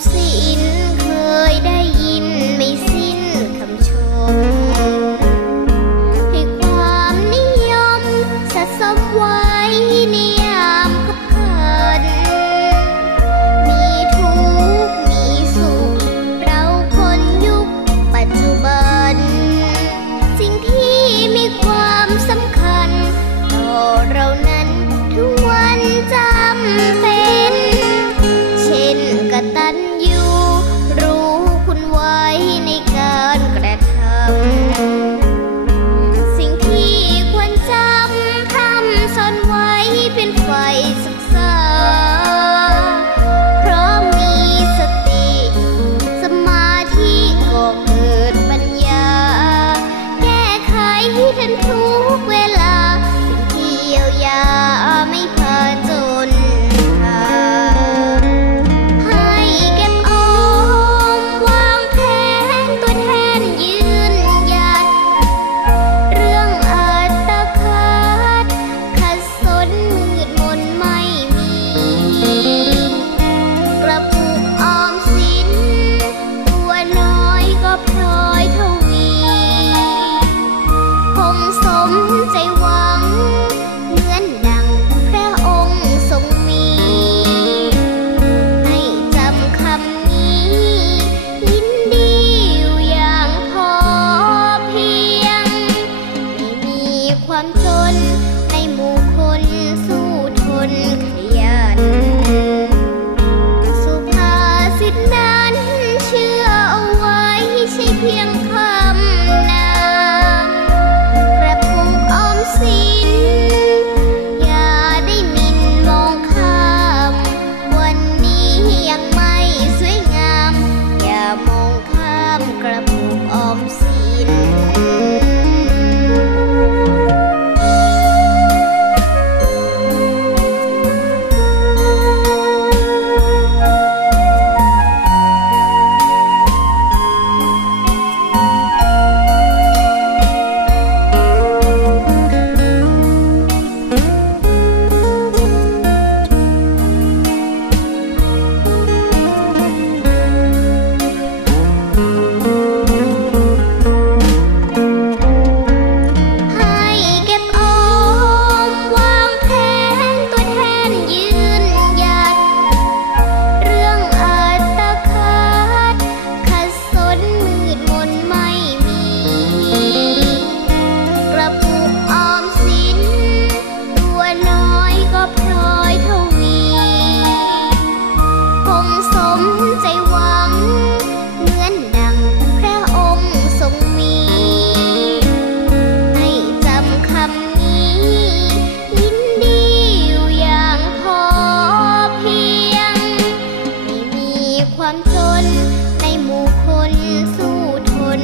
sĩ ความจนในหมู่คนสู้ทนขยัน สุภาษิตนั้นเชื่อเอาไว้ใช่เพียง ความจนในหมู่คนสู้ทน